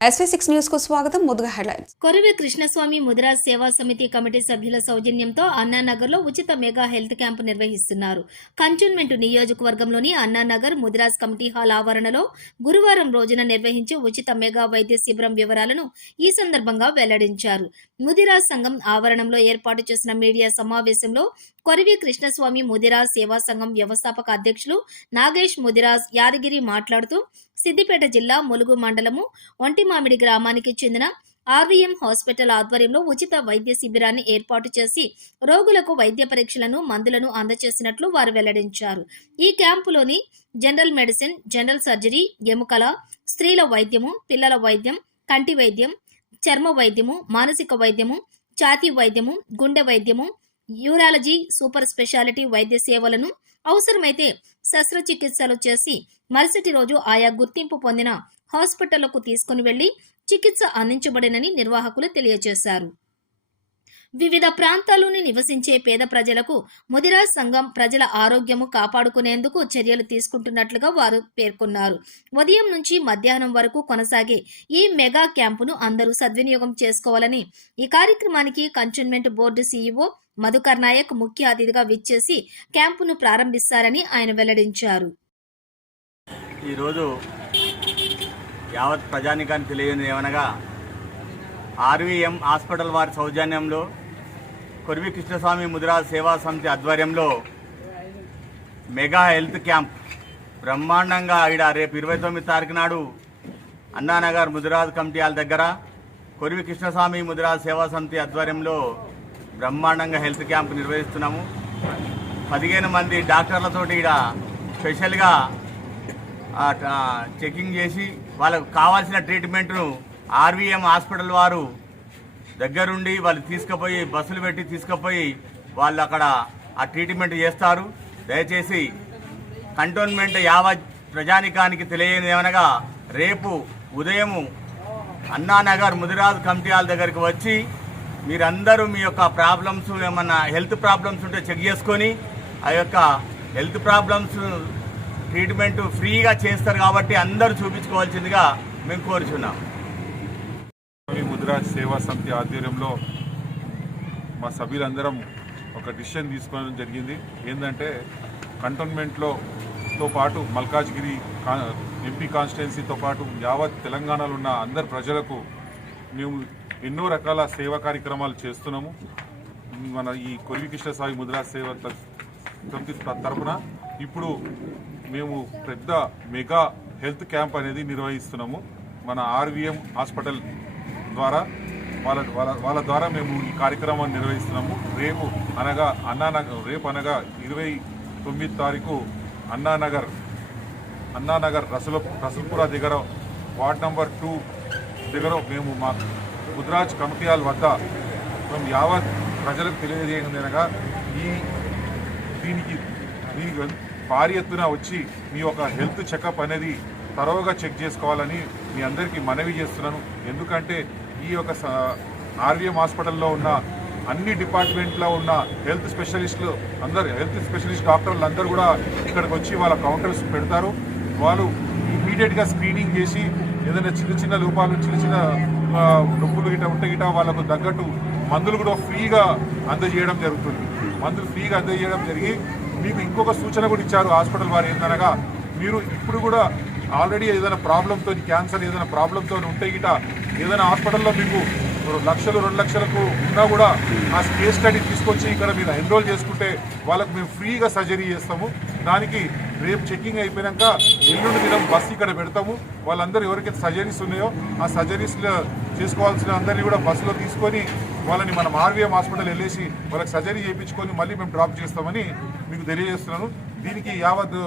SV6 news కు స్వాగతం. ముందుగా హెడ్లైన్స్. కొరివి కృష్ణస్వామి ముదిరాజ్ సేవా సమితి కమిటీ సభ్యుల సౌజన్యంతో అన్నానగర్ లో ఉచిత మెగా హెల్త్ క్యాంపు నిర్వహిస్తున్నారు. కంటోన్మెంట్ నియోజకవర్గంలోని అన్నానగర్ ముదిరాజ్ కమిటీ హాల్ ఆవరణలో గురువారం రోజున నిర్వహించే ఉచిత మెగా వైద్య శిబిరం వివరాలను ఈ సందర్భంగా వెల్లడించారు. ముదిరాజ్ సంఘం ఆవరణంలో ఏర్పాటు చేసిన మీడియా సమావేశంలో కొరివి కృష్ణస్వామి ముదిరాజ్ సేవా సంఘం వ్యవస్థాపక అధ్యక్షులు నాగేష్ ముదిరాజ్ యాదగిరి మాట్లాడుతూ సిద్దిపేట జిల్లా ములుగు మండలము ఒంటిమామిడి గ్రామానికి చెందిన ఆర్వీఎం హాస్పిటల్ ఆధ్వర్యంలో ఉచిత వైద్య శిబిరాన్ని ఏర్పాటు చేసి రోగులకు వైద్య పరీక్షలను మందులను అందజేసినట్లు వారు వెల్లడించారు. ఈ క్యాంపులోని జనరల్ మెడిసిన్, జనరల్ సర్జరీ, ఎముకల, స్త్రీల వైద్యము, పిల్లల వైద్యం, కంటి వైద్యం, చర్మ వైద్యము, మానసిక వైద్యము, ఛాతీ వైద్యము, గుండె వైద్యము, యూరాలజీ, సూపర్ స్పెషాలిటీ వైద్య సేవలను అవసరమైతే శస్త్రచికిత్సలు చేసి మరుసటి రోజు ఆయా గుర్తింపు పొందిన హాస్పిటళ్లకు తీసుకుని వెళ్లి చికిత్స అందించబడినని నిర్వాహకులు తెలియజేశారు. వివిధ ప్రాంతాల్లోని నివసించే పేద ప్రజలకు ముదిరాజ్ సంఘం ప్రజల ఆరోగ్యము కాపాడుకునేందుకు చర్యలు తీసుకుంటున్నట్లుగా వారు పేర్కొన్నారు. ఉదయం నుంచి మధ్యాహ్నం వరకు కొనసాగే ఈ మెగా క్యాంపును అందరూ సద్వినియోగం చేసుకోవాలని ఈ కార్యక్రమానికి cantonment board CEO Madhukar Nayak ముఖ్య అతిథిగా విచ్చేసి క్యాంపును ప్రారంభిస్తారని ఆయన వెల్లడించారు. ఈరోజు యావత్ ప్రజానికాన్ని తెలియజేది ఏమనగా ఆర్వీఎం హాస్పిటల్ వారి సౌజన్యంలో కొరివి కృష్ణస్వామి ముదిరాజ్ సేవా సమితి ఆధ్వర్యంలో మెగా హెల్త్ క్యాంప్ బ్రహ్మాండంగా రేపు 29 తారీఖు నాడు అన్నానగర్ ముదిరాజ్ కమిటీ హాల్ దగ్గర కొరివి కృష్ణస్వామి ముదిరాజ్ సేవా సమితి ఆధ్వర్యంలో బ్రహ్మాండంగా హెల్త్ క్యాంప్ నిర్వహిస్తున్నాము. 15 మంది డాక్టర్లతోటి స్పెషల్గా చెకింగ్ చేసి వాళ్ళకు కావాల్సిన ట్రీట్మెంట్ను ఆర్వీఎం హాస్పిటల్ వారు దగ్గరుండి వాళ్ళు తీసుకుపోయి బస్సులు పెట్టి తీసుకుపోయి వాళ్ళు అక్కడ ఆ ట్రీట్మెంట్ చేస్తారు. దయచేసి కంటోన్మెంట్ యావత్ ప్రజానికానికి తెలియని ఏమనగా రేపు ఉదయం అన్నానగర్ ముదిరాజ్ కమిటీ హాల్ దగ్గరికి వచ్చి మీరందరూ మీ యొక్క ప్రాబ్లమ్స్ ఏమన్నా హెల్త్ ప్రాబ్లమ్స్ ఉంటే చెక్ చేసుకొని ఆ యొక్క హెల్త్ ప్రాబ్లమ్స్ ట్రీట్మెంట్ ఫ్రీగా చేస్తారు కాబట్టి అందరూ చూపించుకోవాల్సిందిగా మేము కోరుచున్నాం. ముదిరాజ్ సేవా సమితి ఆధ్వర్యంలో మా సభ్యులందరం ఒక డిసిషన్ తీసుకోవడం జరిగింది. ఏంటంటే కంటోన్మెంట్తో పాటు మల్కాజ్గిరి ఎంపీ కాన్స్టిట్యున్సీతో పాటు యావత్ తెలంగాణలో ఉన్న అందరు ప్రజలకు మేము ఎన్నో రకాల సేవా కార్యక్రమాలు చేస్తున్నాము. మన ఈ కొరివి కృష్ణస్వామి ముదిరాజ్ సేవా సమితి తరఫున ఇప్పుడు మేము పెద్ద మెగా హెల్త్ క్యాంప్ అనేది నిర్వహిస్తున్నాము. మన ఆర్వీఎం హాస్పిటల్ ద్వారా వాళ్ళ ద్వారా మేము ఈ కార్యక్రమాన్ని నిర్వహిస్తున్నాము. రేపు అనగా 29 తారీఖు అన్నానగర్ రసూల్పుర దగ్గర వార్డ్ నెంబర్ 2 దగ్గర మేము మా ముదిరాజ్ కమిటీ హాల్ వద్ద మేము యావత్ ప్రజలకు తెలియజేయగా దీనికి భారీ ఎత్తున వచ్చి మీ యొక్క హెల్త్ చెకప్ అనేది తరోగా చెక్ చేసుకోవాలని మీ అందరికీ మనవి చేస్తున్నాను. ఎందుకంటే ఈ యొక్క ఆర్వీఎం హాస్పిటల్లో ఉన్న అన్ని డిపార్ట్మెంట్లో ఉన్న హెల్త్ స్పెషలిస్ట్ డాక్టర్లు అందరూ కూడా ఇక్కడికి వచ్చి వాళ్ళ కౌంటర్స్ పెడతారు. వాళ్ళు ఇమీడియట్గా స్క్రీనింగ్ చేసి ఏదైనా చిన్న లోపాలు చిన్న నొప్పులు ఉంటే వాళ్ళకు తగ్గట్టు మందులు కూడా ఫ్రీగా అందజేయడం జరుగుతుంది. జరిగి మీకు ఇంకొక సూచన కూడా ఇచ్చారు హాస్పిటల్ వారు. ఏంటనగా మీరు ఇప్పుడు కూడా ఆల్రెడీ ఏదైనా ప్రాబ్లంతో క్యాన్సర్ ఏదైనా ప్రాబ్లంతో ఉంటే ఏదైనా హాస్పిటల్లో మీకు 1 లక్షలు 2 లక్షలకు ఉన్నా కూడా ఆ కేస్ స్టడీ తీసుకొచ్చి ఇక్కడ మీరు ఎన్రోల్ చేసుకుంటే వాళ్ళకు మేము ఫ్రీగా సర్జరీ చేస్తాము. దానికి రేపు చెకింగ్ అయిపోయాక ఎల్లుండి దినం బస్సు ఇక్కడ పెడతాము. వాళ్ళందరూ ఎవరికైతే సర్జరీస్ ఉన్నాయో ఆ సర్జరీస్లో చేసుకోవాల్సిన అందరినీ కూడా బస్సులో తీసుకొని వాళ్ళని మనం ఆర్వీఎం హాస్పిటల్ వెళ్ళేసి వాళ్ళకి సర్జరీ చేయించుకొని మళ్ళీ మేము డ్రాప్ చేస్తామని మీకు తెలియజేస్తున్నాను. దీనికి యావత్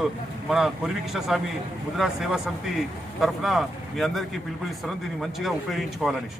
మన కొరివి కృష్ణస్వామి ముదిరాజ్ సేవా సమితి తరఫున మీ అందరికీ పిలుపునిస్తున్నాను. దీన్ని మంచిగా ఉపయోగించుకోవాలని.